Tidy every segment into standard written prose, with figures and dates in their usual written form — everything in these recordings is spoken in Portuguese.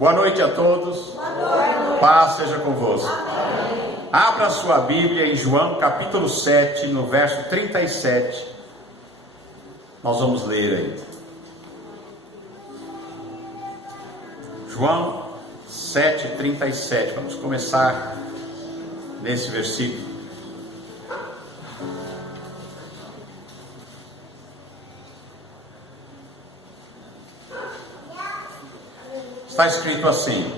Boa noite a todos. Boa noite. Paz seja convosco. Amém. Abra a sua Bíblia em João capítulo 7, no verso 37. Nós vamos ler aí. João 7, 37. Vamos começar nesse versículo. Está escrito assim: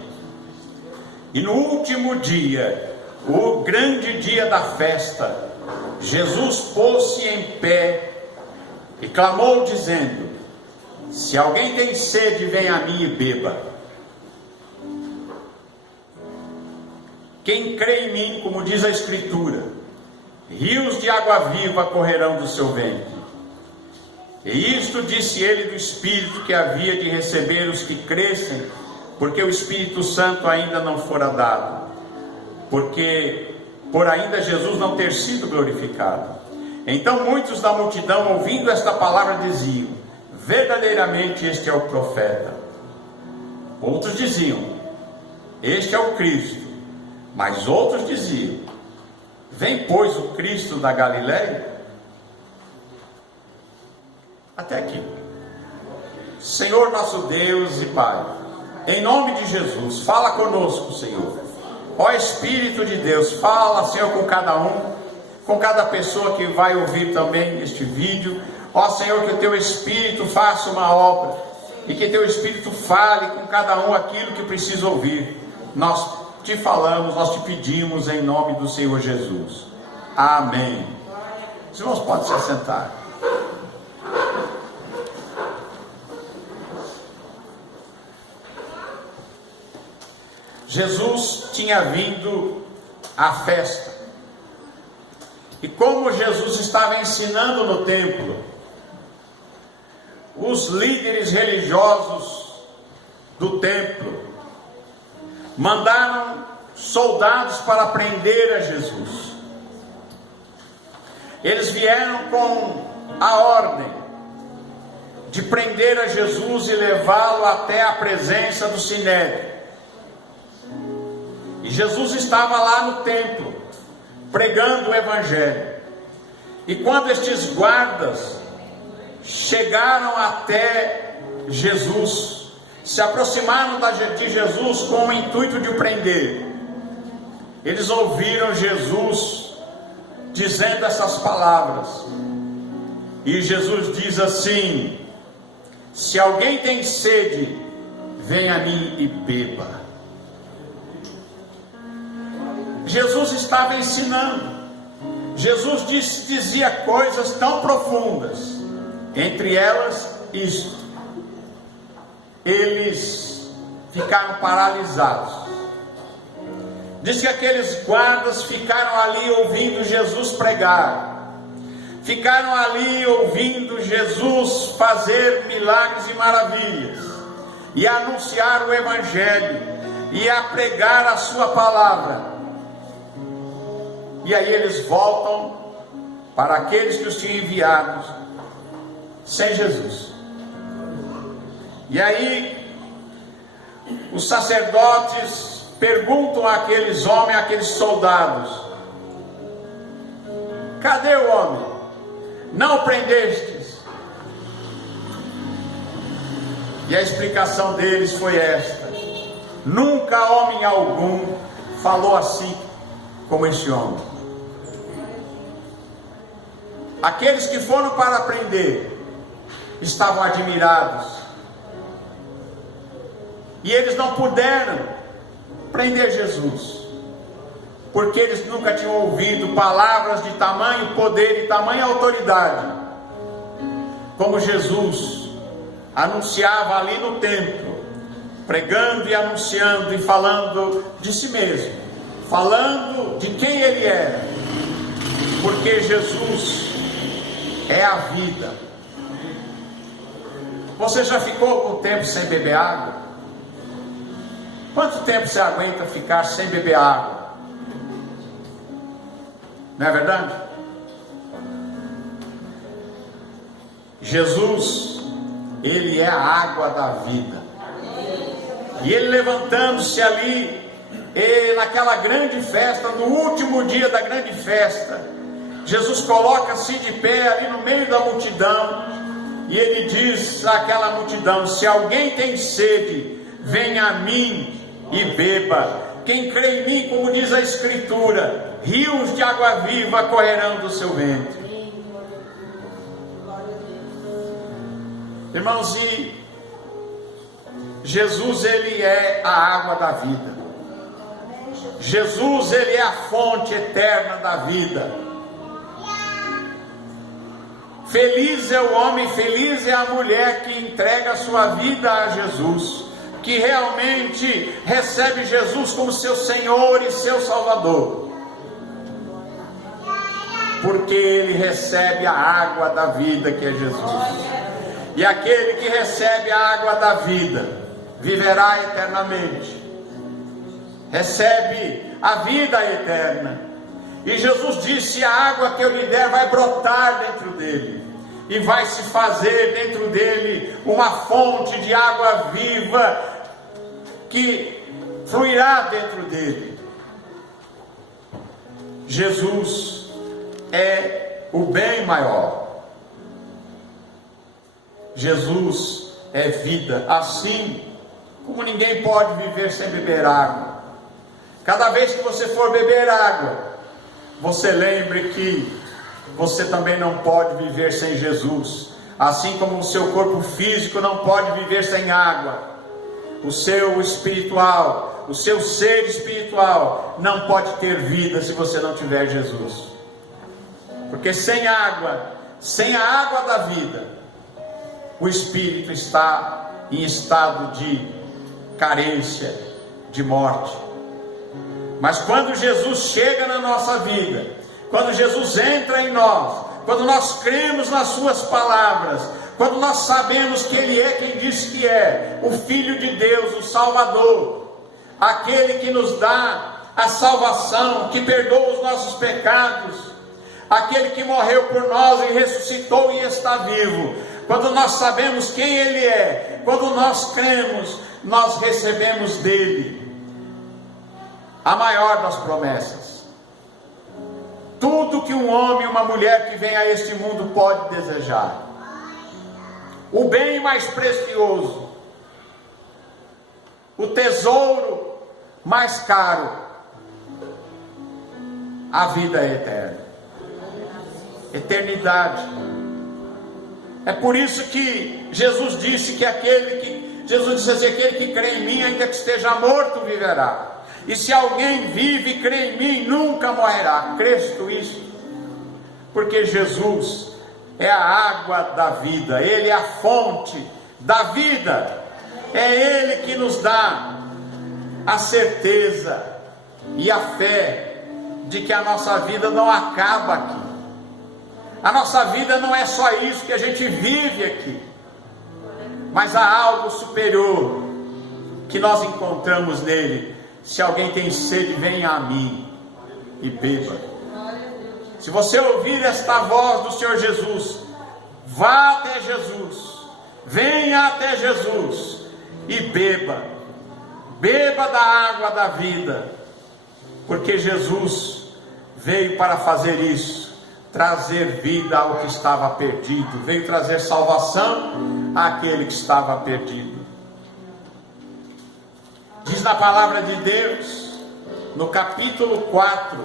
e no último dia, o grande dia da festa, Jesus pôs-se em pé e clamou dizendo: se alguém tem sede, venha a mim e beba. Quem crê em mim, como diz a Escritura, rios de água viva correrão do seu ventre. E isto disse ele do Espírito que havia de receber os que crescem, porque o Espírito Santo ainda não fora dado, porque por ainda Jesus não ter sido glorificado. Então muitos da multidão, ouvindo esta palavra, diziam: verdadeiramente este é o profeta. Outros diziam: este é o Cristo. Mas outros diziam: vem pois o Cristo da Galileia? Até aqui. Senhor nosso Deus e Pai, em nome de Jesus, fala conosco, Senhor. Ó Espírito de Deus, fala, Senhor, com cada um, com cada pessoa que vai ouvir também este vídeo. Ó Senhor, que o Teu Espírito faça uma obra, e que Teu Espírito fale com cada um aquilo que precisa ouvir. Nós te falamos, nós te pedimos em nome do Senhor Jesus. Amém. Os irmãos podem se assentar. Jesus tinha vindo à festa, e como Jesus estava ensinando no templo, os líderes religiosos do templo mandaram soldados para prender a Jesus. Eles vieram com a ordem de prender a Jesus e levá-lo até a presença do Sinédrio. E Jesus estava lá no templo, pregando o Evangelho. E quando estes guardas chegaram até Jesus, se aproximaram de Jesus com o intuito de o prender, eles ouviram Jesus dizendo essas palavras. E Jesus diz assim: se alguém tem sede, venha a mim e beba. Jesus estava ensinando. Jesus dizia coisas tão profundas, entre elas isto. Eles ficaram paralisados. Diz que aqueles guardas ficaram ali ouvindo Jesus pregar, ficaram ali ouvindo Jesus fazer milagres e maravilhas, e anunciar o Evangelho, e a pregar a sua palavra. E aí eles voltam para aqueles que os tinham enviados sem Jesus. E aí os sacerdotes perguntam àqueles homens, àqueles soldados: cadê o homem? Não o prendestes? E a explicação deles foi esta: nunca homem algum falou assim como esse homem. Aqueles que foram para prender estavam admirados, e eles não puderam prender Jesus, porque eles nunca tinham ouvido palavras de tamanho poder e tamanha autoridade como Jesus anunciava ali no templo, pregando e anunciando e falando de si mesmo, falando de quem ele era, porque Jesus é a vida. Você já ficou algum tempo sem beber água? Quanto tempo você aguenta ficar sem beber água? Não é verdade? Jesus, Ele é a água da vida. E ele, levantando-se ali, e naquela grande festa, no último dia da grande festa, Jesus coloca-se de pé ali no meio da multidão, e ele diz àquela multidão: se alguém tem sede, venha a mim e beba. Quem crê em mim, como diz a Escritura, rios de água viva correrão do seu ventre. Irmãos, e Jesus, ele é a água da vida. Jesus, ele é a fonte eterna da vida. Feliz é o homem, feliz é a mulher que entrega a sua vida a Jesus, que realmente recebe Jesus como seu Senhor e seu Salvador, porque ele recebe a água da vida, que é Jesus. E aquele que recebe a água da vida viverá eternamente, recebe a vida eterna. E Jesus disse: a água que eu lhe der vai brotar dentro dele, e vai se fazer dentro dele uma fonte de água viva que fluirá dentro dele. Jesus é o bem maior. Jesus é vida. Assim como ninguém pode viver sem beber água, cada vez que você for beber água, você lembre que você também não pode viver sem Jesus. Assim como o seu corpo físico não pode viver sem água, o seu espiritual, o seu ser espiritual não pode ter vida se você não tiver Jesus. Porque sem água, sem a água da vida, o espírito está em estado de carência, de morte. Mas quando Jesus chega na nossa vida, quando Jesus entra em nós, quando nós cremos nas suas palavras, quando nós sabemos que Ele é quem diz que é, o Filho de Deus, o Salvador, aquele que nos dá a salvação, que perdoa os nossos pecados, aquele que morreu por nós e ressuscitou e está vivo, quando nós sabemos quem Ele é, quando nós cremos, nós recebemos dele a maior das promessas. Tudo que um homem e uma mulher que vem a este mundo pode desejar, o bem mais precioso, o tesouro mais caro, a vida eterna, eternidade. É por isso que Jesus disse que aquele que crê em mim, ainda que esteja morto, viverá. E se alguém vive e crê em mim, nunca morrerá. Crês tu isso? Porque Jesus é a água da vida, Ele é a fonte da vida, é Ele que nos dá a certeza e a fé de que a nossa vida não acaba aqui. A nossa vida não é só isso que a gente vive aqui, mas há algo superior que nós encontramos nele. Se alguém tem sede, venha a mim e beba. Se você ouvir esta voz do Senhor Jesus, vá até Jesus, venha até Jesus e beba. Beba da água da vida, porque Jesus veio para fazer isso, trazer vida ao que estava perdido, veio trazer salvação àquele que estava perdido. Diz na palavra de Deus, no capítulo 4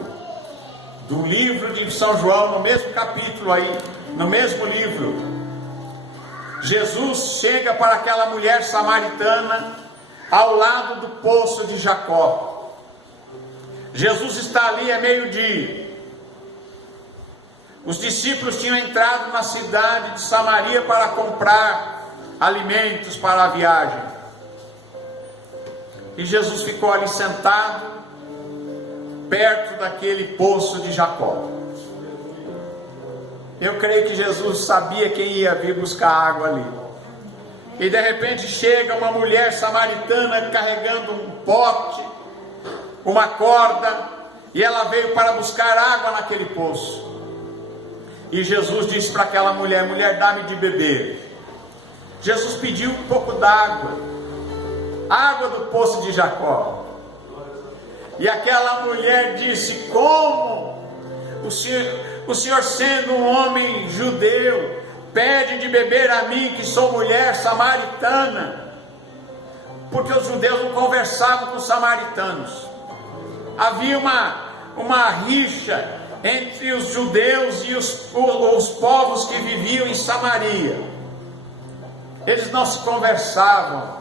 do livro de São João, no mesmo capítulo aí, no mesmo livro, Jesus chega para aquela mulher samaritana ao lado do poço de Jacó. Jesus está ali, é meio-dia. Os discípulos tinham entrado na cidade de Samaria para comprar alimentos para a viagem. E Jesus ficou ali sentado, perto daquele poço de Jacó. Eu creio que Jesus sabia quem ia vir buscar água ali. E de repente chega uma mulher samaritana carregando um pote, uma corda, e ela veio para buscar água naquele poço. E Jesus disse para aquela mulher: mulher, dá-me de beber. Jesus pediu um pouco d'água. água do poço de Jacó. E aquela mulher disse: como? O senhor sendo um homem judeu, pede de beber a mim, que sou mulher samaritana? Porque os judeus não conversavam com os samaritanos. Havia uma rixa entre os judeus e os povos que viviam em Samaria. Eles não se conversavam,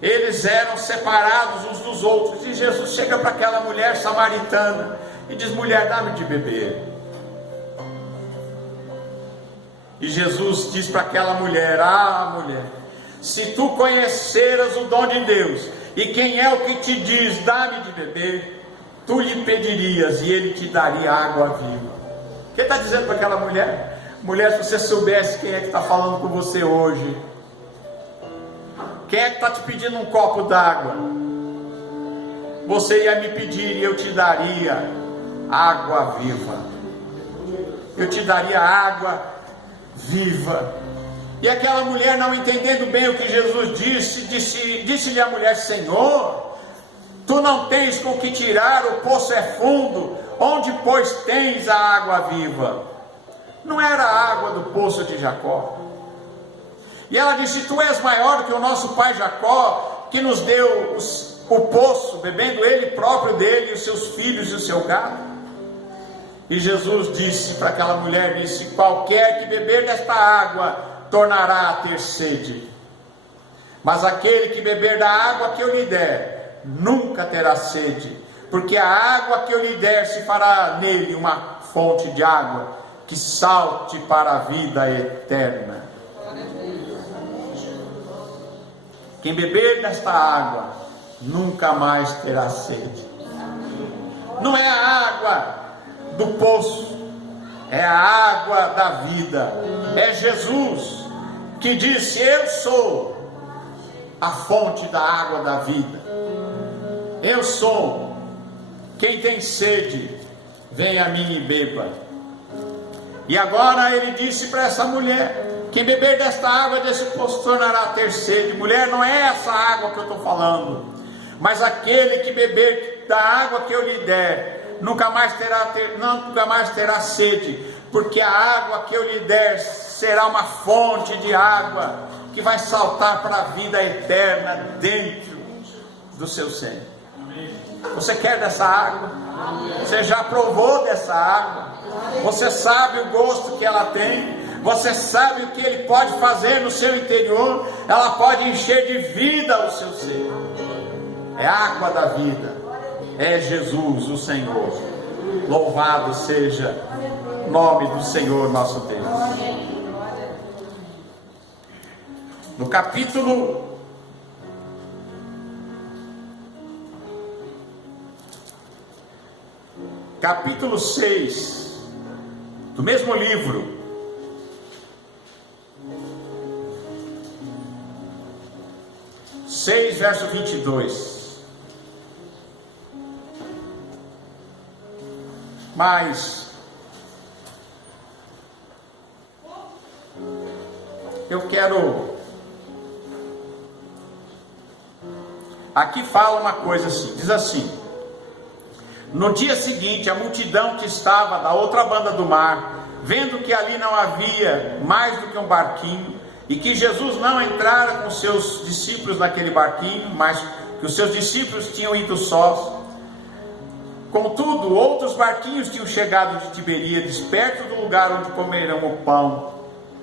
eles eram separados uns dos outros. E Jesus chega para aquela mulher samaritana e diz: mulher, dá-me de beber. E Jesus diz para aquela mulher: ah, mulher, se tu conheceras o dom de Deus, e quem é o que te diz, dá-me de beber, tu lhe pedirias e ele te daria água viva. O que está dizendo para aquela mulher? Mulher, se você soubesse quem é que está falando com você hoje, quem é que está te pedindo um copo d'água, você ia me pedir e eu te daria água viva. Eu te daria água viva. E aquela mulher, não entendendo bem o que Jesus disse-lhe a mulher: Senhor, tu não tens com que tirar, o poço é fundo, onde pois tens a água viva? Não era a água do poço de Jacó? E ela disse: tu és maior que o nosso pai Jacó, que nos deu o poço, bebendo ele próprio dele, os seus filhos e o seu gado. E Jesus disse para aquela mulher, disse: qualquer que beber desta água tornará a ter sede, mas aquele que beber da água que eu lhe der, nunca terá sede, porque a água que eu lhe der se fará nele uma fonte de água, que salte para a vida eterna. Quem beber desta água, nunca mais terá sede. Não é a água do poço, é a água da vida. É Jesus que disse: eu sou a fonte da água da vida. Eu sou. Quem tem sede, vem a mim e beba. E agora ele disse para essa mulher: quem beber desta água desse poço tornará a ter sede. Mulher, não é essa água que eu estou falando, mas aquele que beber da água que eu lhe der, nunca mais terá sede, porque a água que eu lhe der será uma fonte de água que vai saltar para a vida eterna dentro do seu ser. Você quer dessa água? Você já provou dessa água? Você sabe o gosto que ela tem? Você sabe o que ele pode fazer no seu interior? Ela pode encher de vida o seu ser. É a água da vida. É Jesus, o Senhor. Louvado seja o nome do Senhor nosso Deus. No capítulo 6 do mesmo livro, verso 22. Mas eu quero aqui fala uma coisa assim, diz assim: no dia seguinte, a multidão que estava da outra banda do mar, vendo que ali não havia mais do que um barquinho, e que Jesus não entrara com seus discípulos naquele barquinho, mas que os seus discípulos tinham ido sós. Contudo, outros barquinhos tinham chegado de Tiberíades, perto do lugar onde comerão o pão,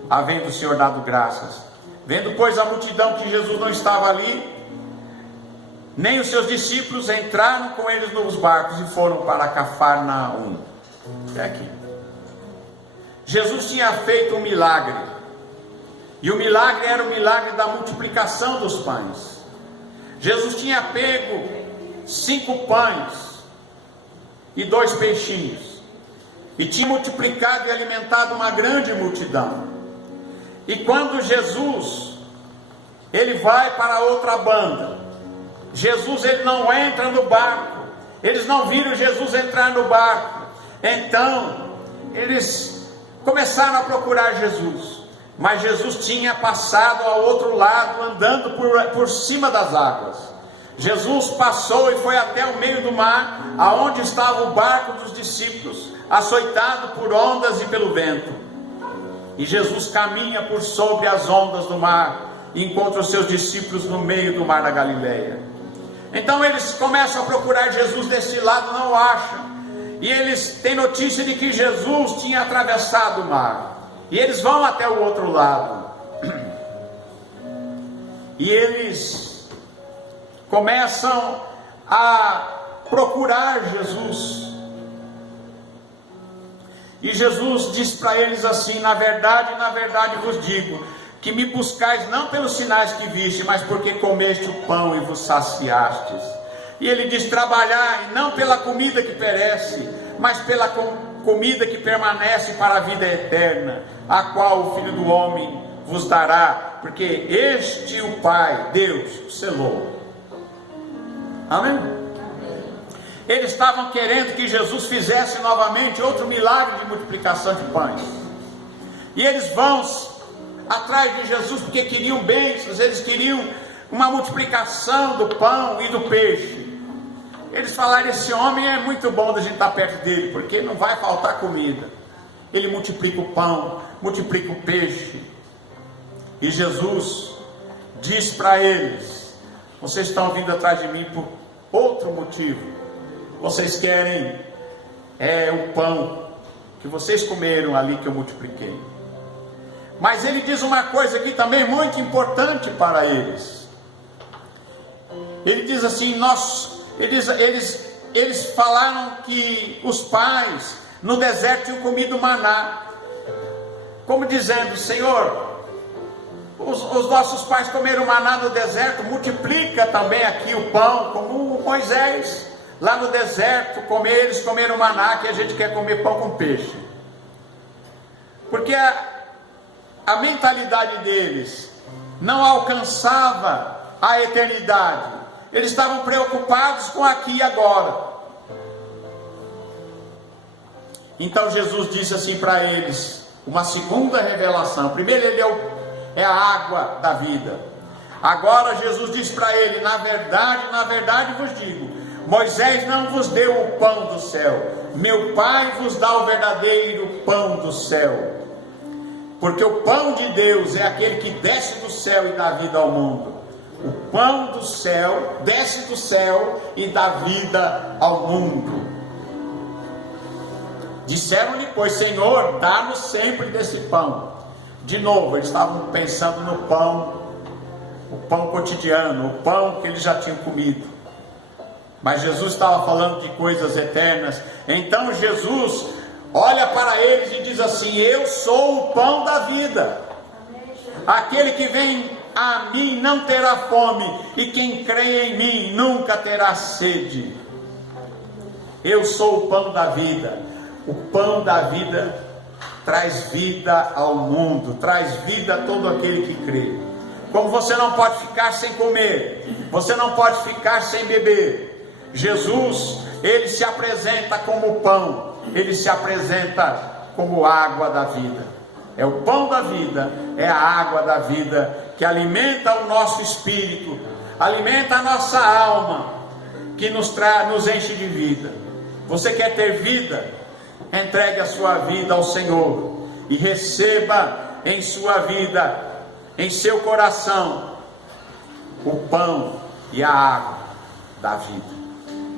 havendo o Senhor dado graças. Vendo, pois, a multidão que Jesus não estava ali, nem os seus discípulos, entraram com eles nos barcos e foram para Cafarnaum. Até aqui. Jesus tinha feito um milagre, e o milagre era o milagre da multiplicação dos pães. Jesus tinha pego 5 pães e 2 peixinhos, e tinha multiplicado e alimentado uma grande multidão. E quando Jesus, ele vai para outra banda, Jesus, ele não entra no barco, eles não viram Jesus entrar no barco. Então eles começaram a procurar Jesus. mas Jesus tinha passado ao outro lado, andando por cima das águas. Jesus passou e foi até o meio do mar, aonde estava o barco dos discípulos, açoitado por ondas e pelo vento. E Jesus caminha por sobre as ondas do mar, e encontra os seus discípulos no meio do mar da Galileia. Então eles começam a procurar Jesus desse lado, não o acham, e eles têm notícia de que Jesus tinha atravessado o mar, e eles vão até o outro lado, e eles começam a procurar Jesus, e Jesus diz para eles assim: na verdade vos digo, que me buscais não pelos sinais que viste, mas porque comeste o pão e vos saciastes. E ele diz: trabalhai não pela comida que perece, mas pela comida que permanece para a vida eterna, a qual o Filho do Homem vos dará, porque este o Pai, Deus, selou. Amém? Eles estavam querendo que Jesus fizesse novamente outro milagre de multiplicação de pães, e eles vão atrás de Jesus porque queriam bênçãos, eles queriam uma multiplicação do pão e do peixe. Eles falaram: esse homem é muito bom da gente estar perto dele, porque não vai faltar comida. Ele multiplica o pão, multiplica o peixe. E Jesus diz para eles: vocês estão vindo atrás de mim por outro motivo. Vocês querem o pão que vocês comeram ali, que eu multipliquei. Mas ele diz uma coisa aqui também muito importante para eles. Ele diz assim: eles falaram que os pais no deserto tinham comido maná, como dizendo: Senhor, os nossos pais comeram maná no deserto, multiplica também aqui o pão, como Moisés lá no deserto eles comeram maná, que a gente quer comer pão com peixe. Porque a mentalidade deles não alcançava a eternidade. Eles estavam preocupados com aqui e agora. Então Jesus disse assim para eles, uma segunda revelação. Primeiro, ele é a água da vida. Agora Jesus disse para ele: na verdade vos digo, Moisés não vos deu o pão do céu, meu Pai vos dá o verdadeiro pão do céu. Porque o pão de Deus é aquele que desce do céu e dá vida ao mundo. O pão do céu desce do céu e dá vida ao mundo. Disseram-lhe, pois: Senhor, dá-nos sempre desse pão. De novo, eles estavam pensando no pão, o pão cotidiano, o pão que eles já tinham comido. Mas Jesus estava falando de coisas eternas. Então Jesus olha para eles e diz assim: eu sou o pão da vida. Aquele que vem a mim não terá fome, e quem crê em mim nunca terá sede. Eu sou o pão da vida. O pão da vida traz vida ao mundo, traz vida a todo aquele que crê. Como você não pode ficar sem comer, você não pode ficar sem beber, Jesus, ele se apresenta como pão, ele se apresenta como água da vida. É o pão da vida, é a água da vida, que alimenta o nosso espírito, alimenta a nossa alma, que nos enche de vida. Você quer ter vida? Entregue a sua vida ao Senhor e receba em sua vida, em seu coração, o pão e a água da vida.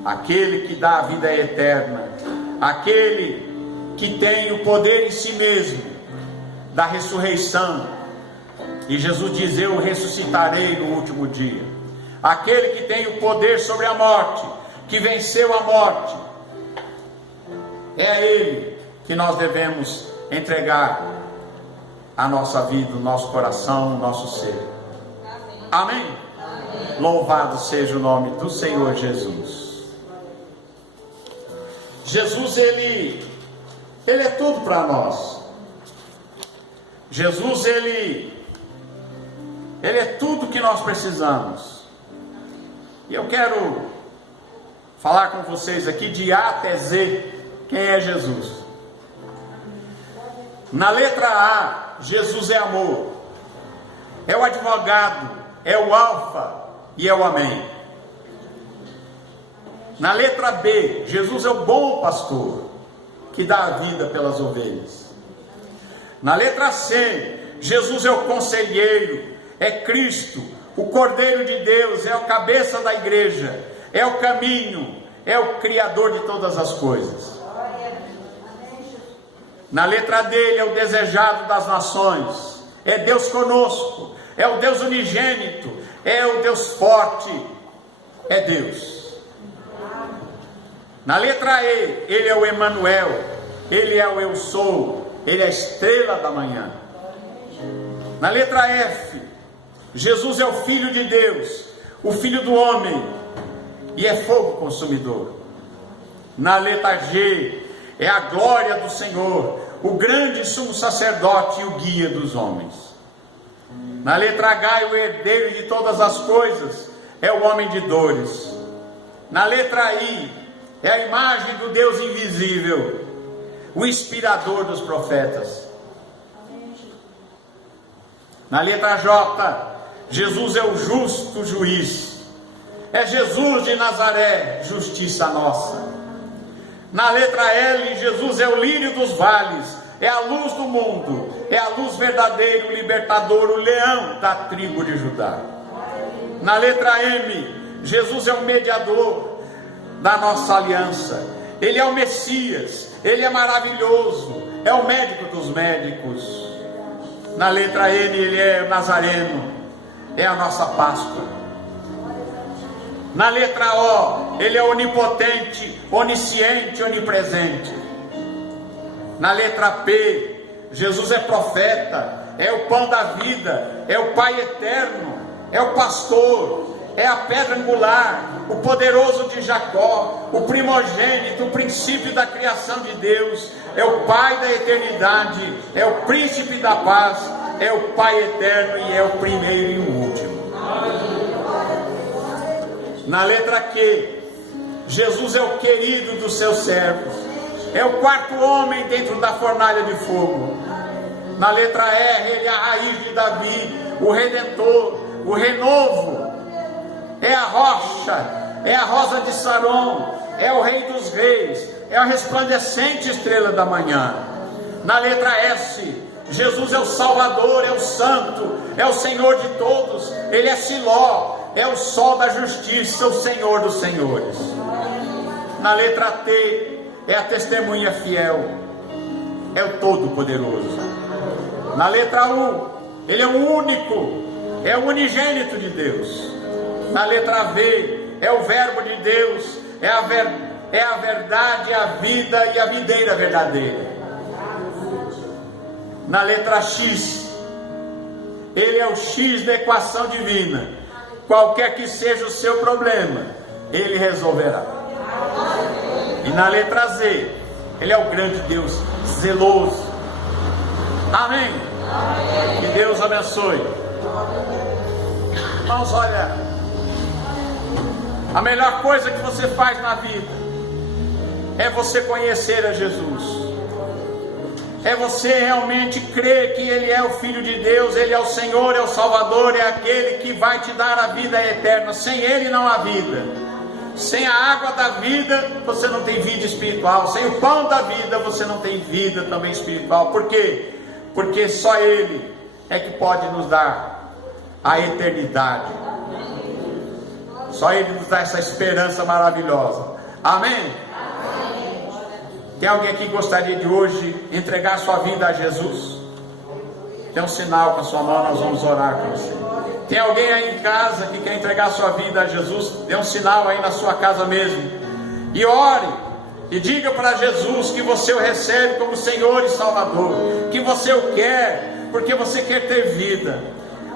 Aquele que dá a vida eterna, aquele que tem o poder em si mesmo da ressurreição. E Jesus diz: eu ressuscitarei no último dia. Aquele que tem o poder sobre a morte, que venceu a morte, é a Ele que nós devemos entregar a nossa vida, o nosso coração, o nosso ser. Amém? Amém. Louvado seja o nome do Senhor Jesus. Jesus, ele é tudo para nós. Jesus, ele é tudo que nós precisamos. E eu quero falar com vocês aqui de A até Z, quem é Jesus. Na letra A, Jesus é amor, é o advogado, é o alfa e é o amém. Na letra B, Jesus é o bom pastor, que dá a vida pelas ovelhas. Na letra C, Jesus é o conselheiro, é Cristo, o Cordeiro de Deus, é o cabeça da igreja, é o caminho, é o Criador de todas as coisas. Na letra D, ele é o desejado das nações, é Deus conosco, é o Deus unigênito, é o Deus forte, é Deus. Na letra E, ele é o Emanuel, ele é o eu sou, ele é a estrela da manhã. Na letra F, Jesus é o Filho de Deus, o Filho do homem, e é fogo consumidor. Na letra G, é a glória do Senhor, o grande sumo sacerdote e o guia dos homens. Na letra H, é o herdeiro de todas as coisas, é o homem de dores. Na letra I, é a imagem do Deus invisível, o inspirador dos profetas. Na letra J, Jesus é o justo juiz, é Jesus de Nazaré, justiça nossa. Na letra L, Jesus é o lírio dos vales, é a luz do mundo, é a luz verdadeira, o libertador, o leão da tribo de Judá. Na letra M, Jesus é o mediador da nossa aliança, ele é o Messias, ele é maravilhoso, é o médico dos médicos. Na letra N, ele é o Nazareno, é a nossa Páscoa. Na letra O, ele é onipotente, onisciente, onipresente. Na letra P, Jesus é profeta, é o pão da vida, é o Pai eterno, é o pastor, é a pedra angular, o poderoso de Jacó, o primogênito, o princípio da criação de Deus, é o Pai da eternidade, é o príncipe da paz, é o Pai eterno e é o primeiro e o último. Na letra Q, Jesus é o querido dos seus servos, é o quarto homem dentro da fornalha de fogo. Na letra R, ele é a raiz de Davi, o redentor, o renovo, é a rocha, é a rosa de Saron, é o rei dos reis, é a resplandecente estrela da manhã. Na letra S, Jesus é o Salvador, é o Santo, é o Senhor de todos, ele é Siló, é o sol da justiça, o Senhor dos senhores. Na letra T, é a testemunha fiel, é o Todo-Poderoso. Na letra U, ele é o único, é o unigênito de Deus. Na letra V, é o verbo de Deus, é a verdade, a vida e a videira verdadeira. Na letra X, ele é o X da equação divina. Qualquer que seja o seu problema, ele resolverá. E na letra Z, ele é o grande Deus zeloso. Amém? Que Deus abençoe. Irmãos, olha, a melhor coisa que você faz na vida é você conhecer a Jesus. É você realmente crer que Ele é o Filho de Deus, Ele é o Senhor, é o Salvador, é aquele que vai te dar a vida eterna. Sem Ele não há vida. Sem a água da vida, você não tem vida espiritual. Sem o pão da vida, você não tem vida também espiritual. Por quê? Porque só Ele é que pode nos dar a eternidade. Só Ele nos dá essa esperança maravilhosa. Amém? Tem alguém aqui que gostaria de hoje entregar sua vida a Jesus? Tem um sinal com a sua mão, nós vamos orar com você. Tem alguém aí em casa que quer entregar sua vida a Jesus? Dê um sinal aí na sua casa mesmo. E ore, e diga para Jesus que você o recebe como Senhor e Salvador, que você o quer, porque você quer ter vida.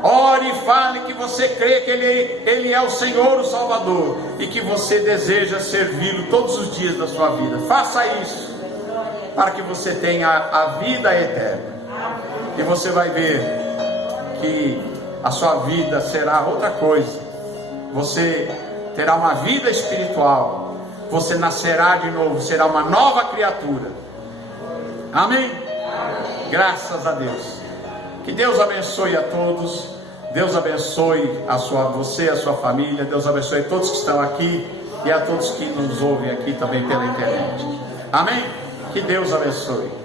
Ore e fale que você crê que Ele é o Senhor, o Salvador, e que você deseja servi-lo todos os dias da sua vida. Faça isso, para que você tenha a vida eterna. E você vai ver que a sua vida será outra coisa. Você terá uma vida espiritual. Você nascerá de novo, será uma nova criatura. Amém? Graças a Deus. Que Deus abençoe a todos. Deus abençoe você, a sua família. Deus abençoe todos que estão aqui e a todos que nos ouvem aqui também pela internet. Amém? Que Deus abençoe.